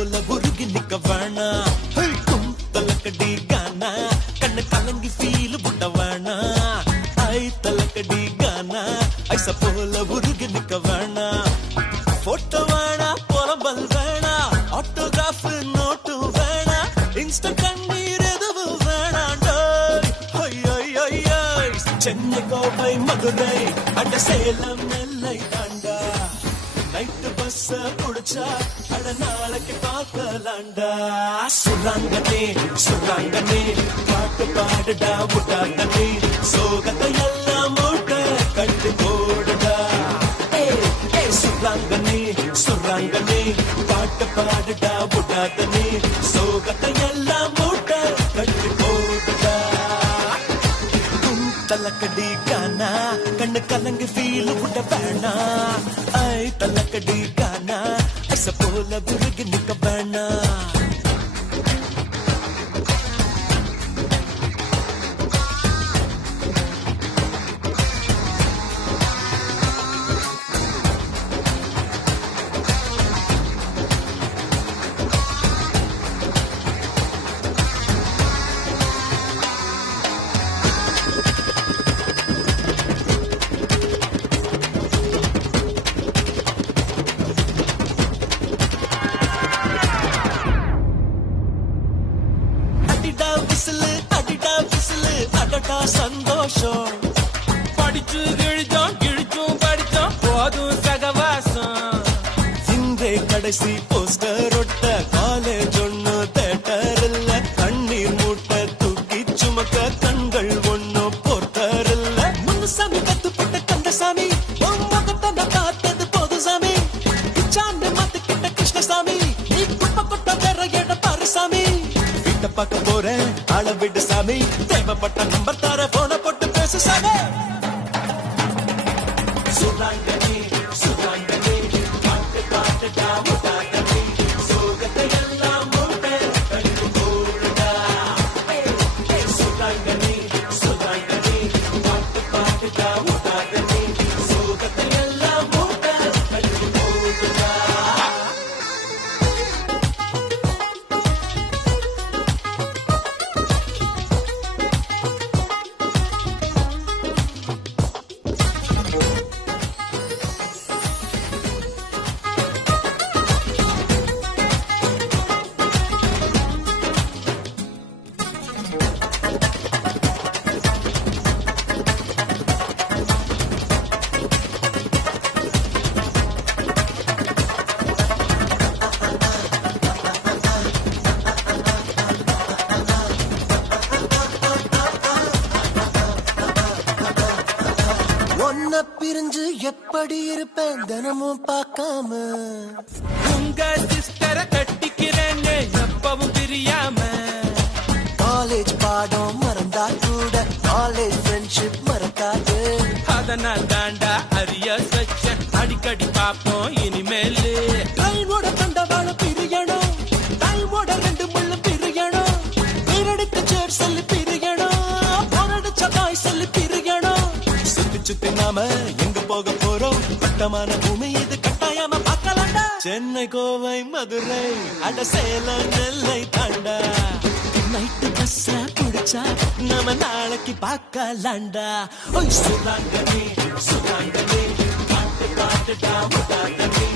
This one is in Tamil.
போல உருகி நிக்க வேணா தலக்கடி கானா கண்ணு கலங்கி ஃபீல் புட்ட வேணா ஐ தலக்கடி கானா ஐச போல உருகி நிக்க வேணா போட்டோ வேணா புறம்பல் வேணா ஆட்டோகிராஃப் நோட்டு வேணா இன்ஸ்டன்ட் கண்ணீர் எதுவும் வேணாண்டோ சென்னை கோவை மதுரை அட சேலம் நெல்லை தாண்டா நைட்டு பஸ் புடிச்சா அட நாளைக்கு பார்க்கலாண்டா சுராங்கனே சுராங்கனே பாட்டு பாடுடா விடாதனே சோகத்தை எல்லாம் மூட்டை கட்டு போடுடா சுராங்கனே சுராங்கனே பாட்டு பாடுடா விடாதனே சோகத்தை எல்லாம் மூட்டை கட்டு போடுடா தலக்கடி கானா கண்ணு கலங்கு ஃபீல் விட வேணா ஐ தலக்கடி கானா ஐச போல உருகி நிக்க வேணா சந்தோஷம் படிச்சு கிழிச்சோம் கிழிச்சும் படிச்சோம் போதும் சகவாசம் இன்றே கடைசி போஸ்டர் ஒட்ட காலேஜ் ஒண்ணு தேட்டர் இல்ல கண்ணீர் மூட்டை தூக்கி சுமக்க கண்கள் ஒண்ணு போர்த்தர் இல்ல முன்னுசாமி கத்துப்பட்ட கந்தசாமி முகத்தை பார்த்தது போது சாமி இச்சாண்டு மாத்துக்கிட்ட கிருஷ்ணசாமி நீ குப்பை கொட்ட வேற இட பாரு சாமி வீட்டை பார்க்க போறேன் ஆள விடு சாமி தேவைப்பட்ட நம்பர் தர போன போட்டு பேசு சாமி சுராங்கனே சுராங்கனே பாட்டு பாட்டுடா விடாதனே சோகத்தை எல்லாம் மூட்டை கட்டு போடுடா சுராங்கனே சுராங்கனே பாட்டு பாட்டுடா விடாதனே சோகத்தை எல்லாம் மூட்டை கட்டு போடுடா ஒன்ன பிரிஞ்சு எப்படி இருப்பேன் தினமும் பார்க்காம உங்க சிஸ்டரை கட்டிக்கிறேன்னு எப்பவும் பிரியாம காலேஜ் பாடம் மறந்தா கூட காலேஜ் ஃப்ரெண்ட்ஷிப் மறக்காது அதனால் தாண்டா அரியர்ஸ் வச்ச அடிக்கடி பாப்போம் இனிமேலு டைமோட கண்டவாள பிரியணும் டைமோட ரெண்டு முள்ளு பிரியணும் வீரடுக்கு சேர் சொல்லி பிரியணும் போரடிச்ச தாய் சொல்லி பிரியணும் சுத்தி சுத்தி நாம எங்க போக போறோம் வட்டமான பூமி இது கட்டாயமா பார்க்கலாண்டா சென்னை கோவை மதுரை அட சேலம் நெல்லை தாண்டா நைட்டு பஸ் புடிச்சா நாம நாளைக்கு பார்க்கலாண்டா ஓய் சுராங்கனே சுராங்கனே பாட்டு பாட்டுடா விடாதனே